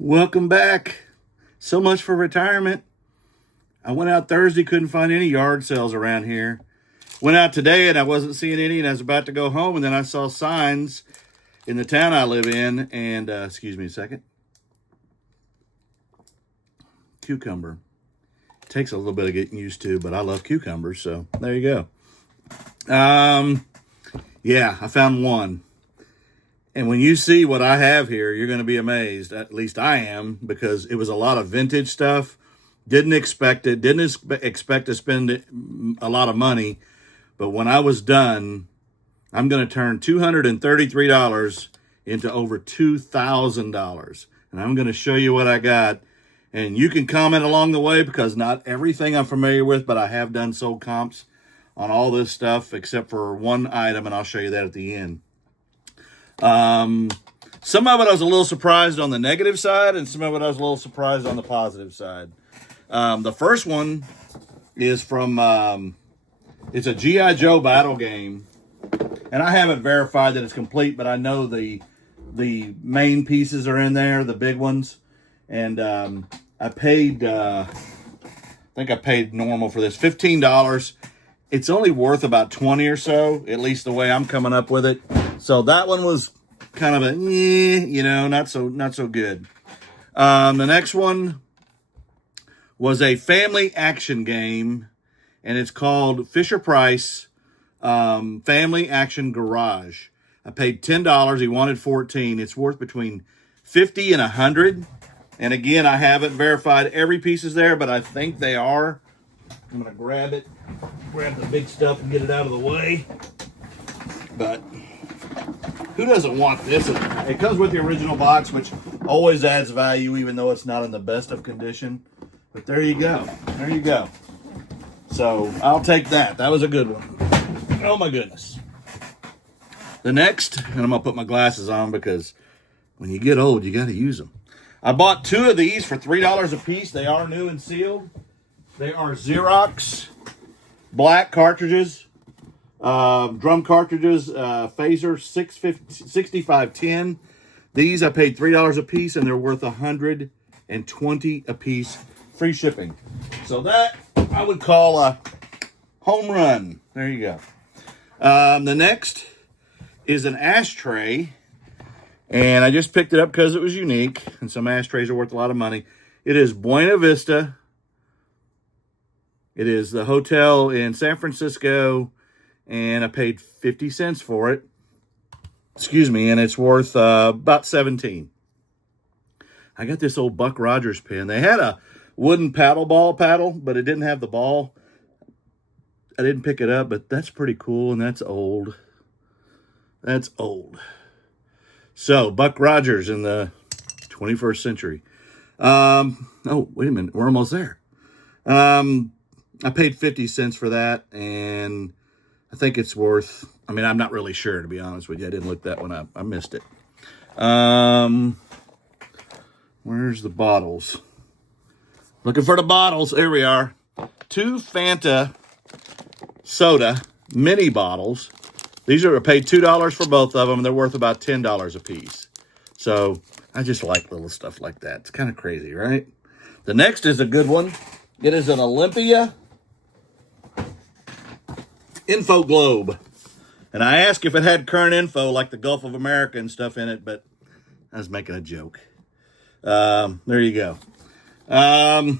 Welcome back. So much for retirement. I went out Thursday, couldn't find any yard sales around here. Went out today and I wasn't seeing any, and I was about to go home, and then I saw signs in the town I live in, and excuse me a second. Cucumber. Takes a little bit of getting used to, but I love cucumbers, so there you go. Yeah, I found one. And when you see what I have here, you're going to be amazed. At least I am, because it was a lot of vintage stuff. Didn't expect it. Didn't expect to spend a lot of money. But when I was done, I'm going to turn $233 into over $2,000. And I'm going to show you what I got. And you can comment along the way, because not everything I'm familiar with, but I have done sold comps on all this stuff except for one item, and I'll show you that at the end. Some of it I was a little surprised on the negative side, and some of it I was a little surprised on the positive side. The first one is from, it's a G.I. Joe battle game, and I haven't verified that it's complete, but I know the main pieces are in there, the big ones, and I paid, I think I paid normal for this, $15. It's only worth about 20 or so, at least the way I'm coming up with it. So that one was kind of a, not so good. The next one was a family action game, and it's called Fisher-Price Family Action Garage. I paid $10. He wanted $14. It's worth between $50 and $100. And again, I haven't verified every piece is there, but I think they are. I'm going to grab the big stuff and get it out of the way. But who doesn't want this? It comes with the original box, which always adds value, even though it's not in the best of condition. But there you go. There you go. So I'll take that. That was a good one. Oh my goodness. The next, and I'm going to put my glasses on, because when you get old, you got to use them. I bought two of these for $3 a piece. They are new and sealed. They are Xerox black cartridges, drum cartridges, Phaser 6510. These I paid $3 a piece, and they're worth $120 a piece, free shipping. So that I would call a home run. There you go. The next is an ashtray, and I just picked it up because it was unique, and some ashtrays are worth a lot of money. It is Buena Vista. It is the hotel in San Francisco, and I paid 50 cents for it. Excuse me, and it's worth about $17. I got this old Buck Rogers pen. They had a wooden paddle, but it didn't have the ball. I didn't pick it up, but that's pretty cool, and that's old. That's old. So, Buck Rogers in the 21st century. Oh, wait a minute. We're almost there. I paid 50 cents for that, and I think it's worth, I'm not really sure, to be honest with you. I didn't look that one up. I missed it. Where's the bottles? Looking for the bottles. Here we are. 2 Fanta soda mini bottles. These are paid $2 for both of them. They're worth about $10 a piece. So I just like little stuff like that. It's kind of crazy, right? The next is a good one. It is an Olympia info globe. And I asked if it had current info like the Gulf of America and stuff in it, but I was making a joke. There you go. I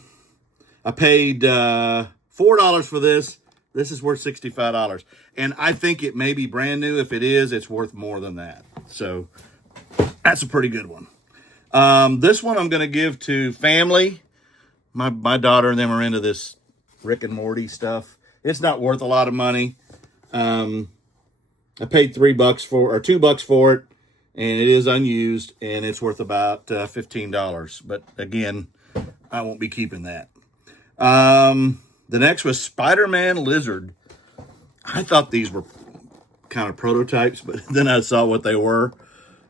paid $4 for this. This is worth $65. And I think it may be brand new. If it is, it's worth more than that. So that's a pretty good one. This one I'm going to give to family. My daughter and them are into this Rick and Morty stuff. It's not worth a lot of money. I paid $2 for it, and it is unused, and it's worth about $15. But again, I won't be keeping that. The next was Spider-Man Lizard. I thought these were kind of prototypes, but then I saw what they were,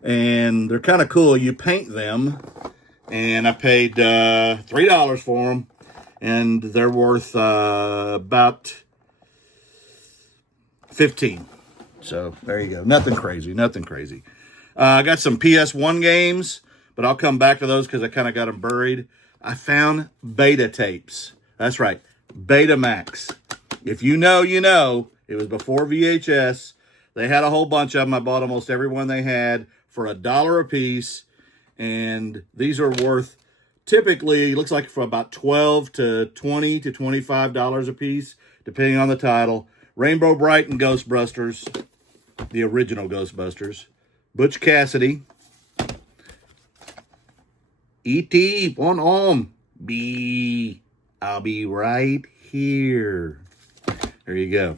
and they're kind of cool. You paint them, and I paid $3 for them, and they're worth about $15. So there you go. Nothing crazy. I got some PS1 games, but I'll come back to those because I kind of got them buried. I found beta tapes. That's right, Betamax. If you know, you know. It was before VHS. They had a whole bunch of them. I bought almost every one they had for $1 a piece. And these are worth, typically, looks like for about $12 to $20 to $25 a piece, depending on the title. Rainbow Bright and Ghostbusters, the original Ghostbusters. Butch Cassidy. E.T. One home. I'll be right here. There you go.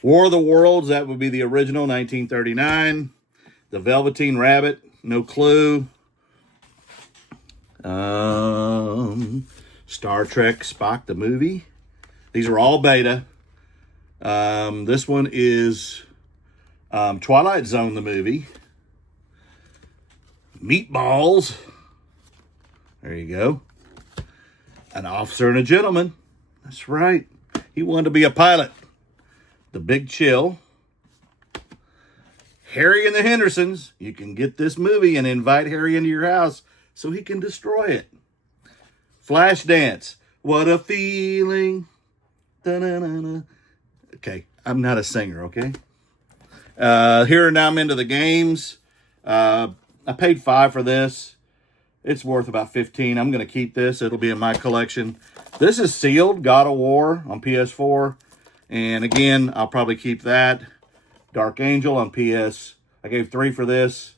War of the Worlds, that would be the original, 1939. The Velveteen Rabbit, no clue. Star Trek Spock, the movie. These are all beta. This one is Twilight Zone, the movie. Meatballs. There you go. An Officer and a Gentleman. That's right. He wanted to be a pilot. The Big Chill. Harry and the Hendersons. You can get this movie and invite Harry into your house so he can destroy it. Flashdance. What a feeling. Da-na-na-na. Okay, I'm not a singer, okay? Here now I'm into the games. I paid $5 for this. It's worth about $15. I'm going to keep this. It'll be in my collection. This is sealed, God of War on PS4. And again, I'll probably keep that. Dark Angel on PS. I gave $3 for this.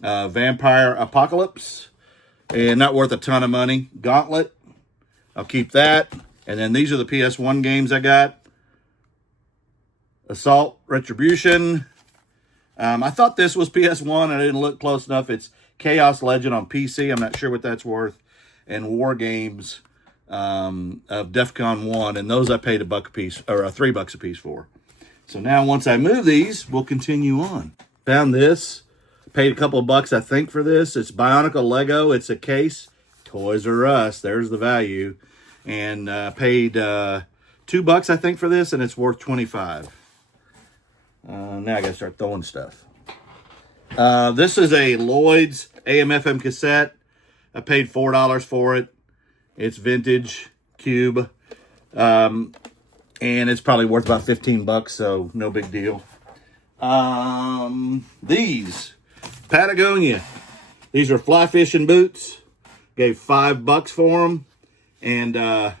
Vampire Apocalypse. And not worth a ton of money. Gauntlet. I'll keep that. And then these are the PS1 games I got. Assault Retribution. I thought this was PS1. I didn't look close enough. It's Chaos Legend on PC. I'm not sure what that's worth. And War Games of DEFCON 1. And those I paid $1 a piece, or $3 a piece for. So now once I move these, we'll continue on. Found this. Paid a couple of bucks, I think, for this. It's Bionicle Lego. It's a case. Toys R Us. There's the value. And paid $2, I think, for this. And it's worth $25. Now I got to start throwing stuff. This is a Lloyd's AM/FM cassette. I paid $4 for it. It's vintage cube. And it's probably worth about $15, so no big deal. These Patagonia. These are fly fishing boots. Gave $5 for them. And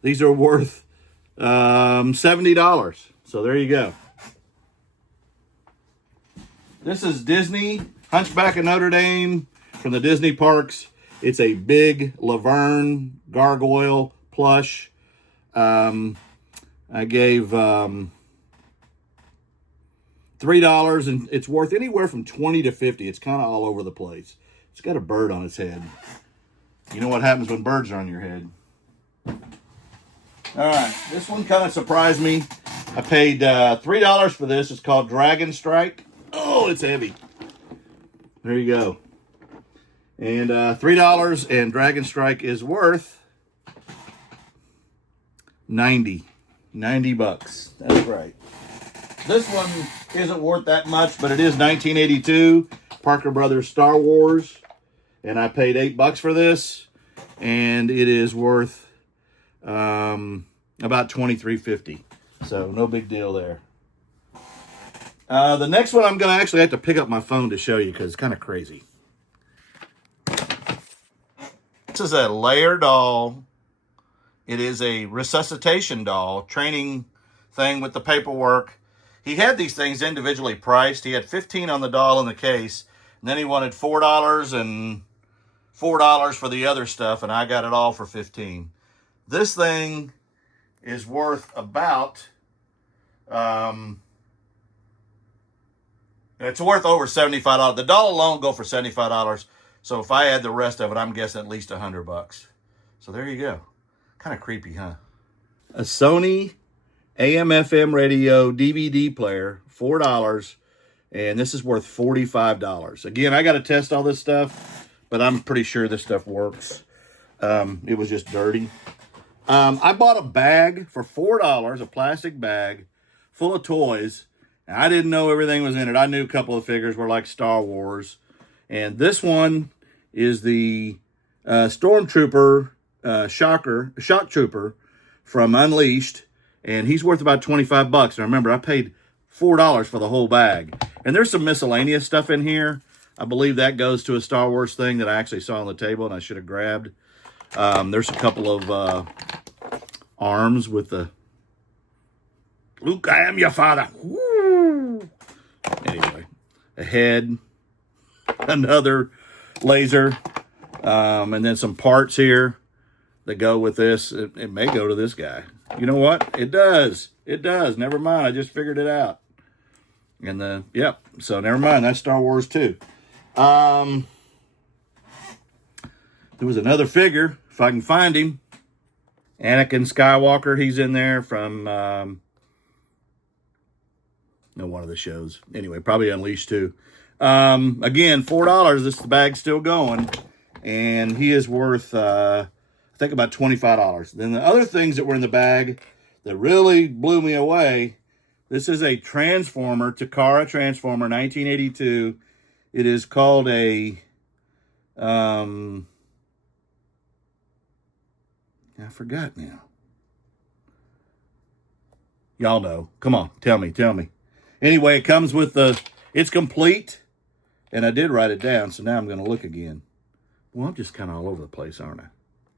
these are worth $70. So there you go. This is Disney, Hunchback of Notre Dame from the Disney parks. It's a big Laverne gargoyle plush. I gave $3, and it's worth anywhere from $20 to $50. It's kind of all over the place. It's got a bird on its head. You know what happens when birds are on your head. All right, this one kind of surprised me. I paid $3 for this. It's called Dragon Strike. Oh, it's heavy. There you go. And $3, and Dragon Strike is worth $90. $90. That's right. This one isn't worth that much, but it is 1982 Parker Brothers Star Wars, and I paid $8 for this, and it is worth about $23.50. So no big deal there. The next one I'm going to actually have to pick up my phone to show you because it's kind of crazy. This is a layer doll. It is a resuscitation doll, training thing with the paperwork. He had these things individually priced. He had $15 on the doll in the case, and then he wanted $4 and $4 for the other stuff, and I got it all for $15. This thing is worth about... it's worth over $75. The doll alone go for $75. So if I add the rest of it, I'm guessing at least $100. So there you go. Kind of creepy, huh? A Sony AM/FM radio DVD player, $4. And this is worth $45. Again, I got to test all this stuff, but I'm pretty sure this stuff works. It was just dirty. I bought a bag for $4, a plastic bag full of toys. And I didn't know everything was in it. I knew a couple of figures were like Star Wars. And this one is the Stormtrooper Shock Trooper from Unleashed, and he's worth about 25 bucks. And remember, I paid $4 for the whole bag. And there's some miscellaneous stuff in here. I believe that goes to a Star Wars thing that I actually saw on the table and I should have grabbed. There's a couple of arms with the Luke, I am your father. Woo! Anyway, a head, another laser, and then some parts here that go with this. It may go to this guy. You know what? It does. It does. Never mind. I just figured it out. And yep. So never mind. That's Star Wars too. There was another figure, if I can find him. Anakin Skywalker. He's in there from one of the shows. Anyway, probably Unleashed too. Again, $4. This bag's still going, and he is worth I think about $25. Then the other things that were in the bag that really blew me away. This is a Transformer, Takara Transformer, 1982. It is called a I forgot now. Y'all know. Come on, tell me. Anyway, it comes with it's complete. And I did write it down, so now I'm going to look again. Well, I'm just kind of all over the place, aren't I?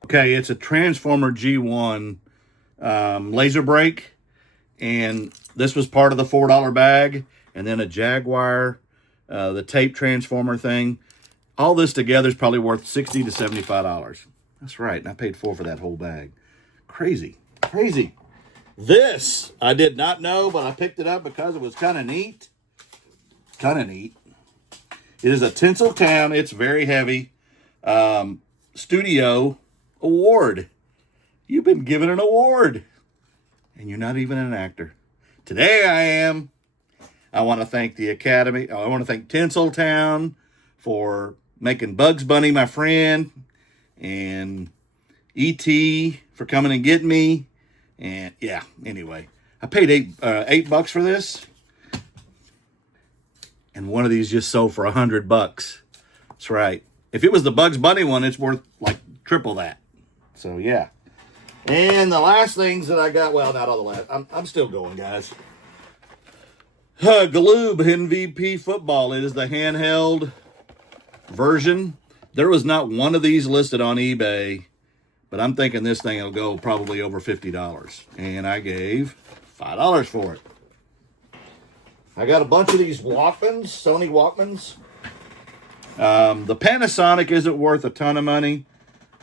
Okay, it's a Transformer G1 laser brake. And this was part of the $4 bag. And then a Jaguar, the tape transformer thing. All this together is probably worth $60 to $75. That's right, and I paid $4 for that whole bag. Crazy. This, I did not know, but I picked it up because it was kind of neat. It is a Tinseltown. It's very heavy. Studio award. You've been given an award. And you're not even an actor. Today I am. I want to thank the Academy. I want to thank Tinseltown for making Bugs Bunny my friend. And E.T. for coming and getting me. And yeah, anyway. I paid $8 for this. And one of these just sold for $100. That's right. If it was the Bugs Bunny one, it's worth like triple that. So yeah. And the last things that I got, well, not all the last. I'm still going, guys. Galoob MVP football. It is the handheld version. There was not one of these listed on eBay, but I'm thinking this thing will go probably over $50. And I gave $5 for it. I got a bunch of these Walkmans, Sony Walkmans. The Panasonic isn't worth a ton of money.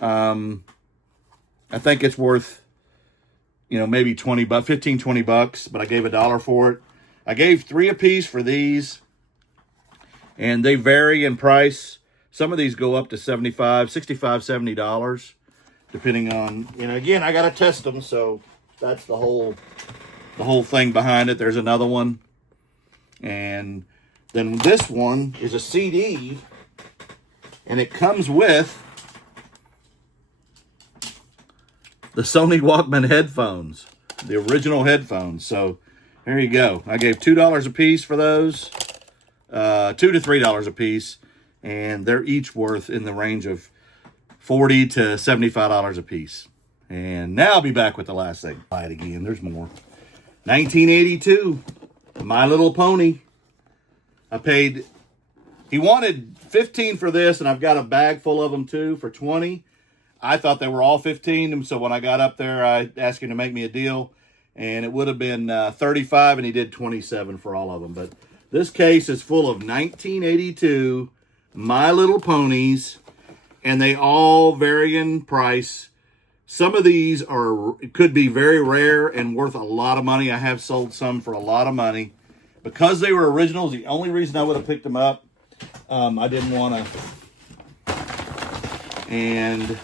I think it's worth, maybe $15, $20, but I gave $1 for it. I gave 3 a piece for these, and they vary in price. Some of these go up to $65, $70, depending on, again, I got to test them, so that's the whole thing behind it. There's another one. And then this one is a CD, and it comes with the Sony Walkman headphones, the original headphones. So there you go. I gave $2 a piece for those, $2 to $3 a piece, and they're each worth in the range of $40 to $75 a piece. And now I'll be back with the last thing. Buy it again. There's more. 1982, My Little Pony. He wanted 15 for this, and I've got a bag full of them too for 20. I thought they were all 15, so when I got up there, I asked him to make me a deal, and it would have been 35, and he did 27 for all of them. But this case is full of 1982 My Little Ponies, and they all vary in price. Some of these could be very rare and worth a lot of money. I have sold some for a lot of money. Because they were originals, the only reason I would have picked them up, I didn't want to. And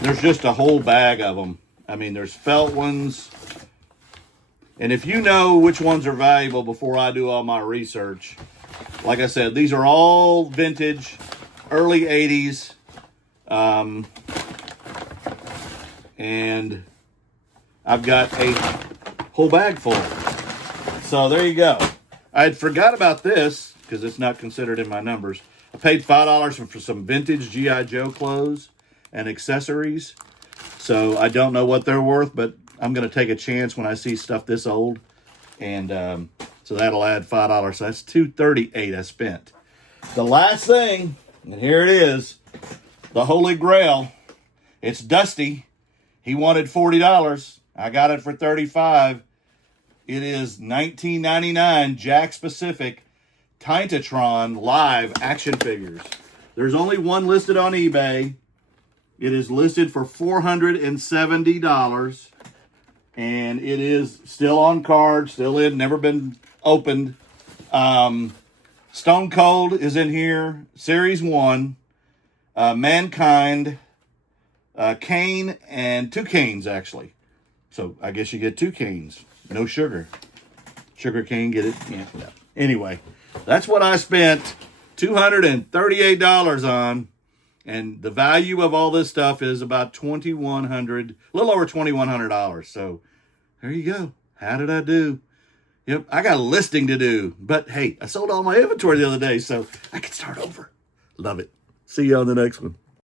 there's just a whole bag of them. I mean, there's felt ones. And if you know which ones are valuable before I do all my research, like I said, these are all vintage, early 80s. And I've got a whole bag full. So there you go. I had forgot about this because it's not considered in my numbers. I paid $5 for some vintage G.I. Joe clothes and accessories. So I don't know what they're worth, but I'm going to take a chance when I see stuff this old. And so that'll add $5. So that's $238 I spent. The last thing, and here it is, the Holy Grail. It's Dusty. He wanted $40. I got it for $35. It is 1999 Jakks Pacific Titantron live action figures. There's only one listed on eBay. It is listed for $470. And it is still on card, still in, never been opened. Stone Cold is in here. Series 1. Mankind. Kane and 2 Canes, actually. So I guess you get 2 Canes. No sugar. Sugar cane, get it? Yeah. Anyway, that's what I spent $238 on. And the value of all this stuff is about $2,100, a little over $2,100. So there you go. How did I do? Yep, I got a listing to do. But hey, I sold all my inventory the other day, so I can start over. Love it. See you on the next one.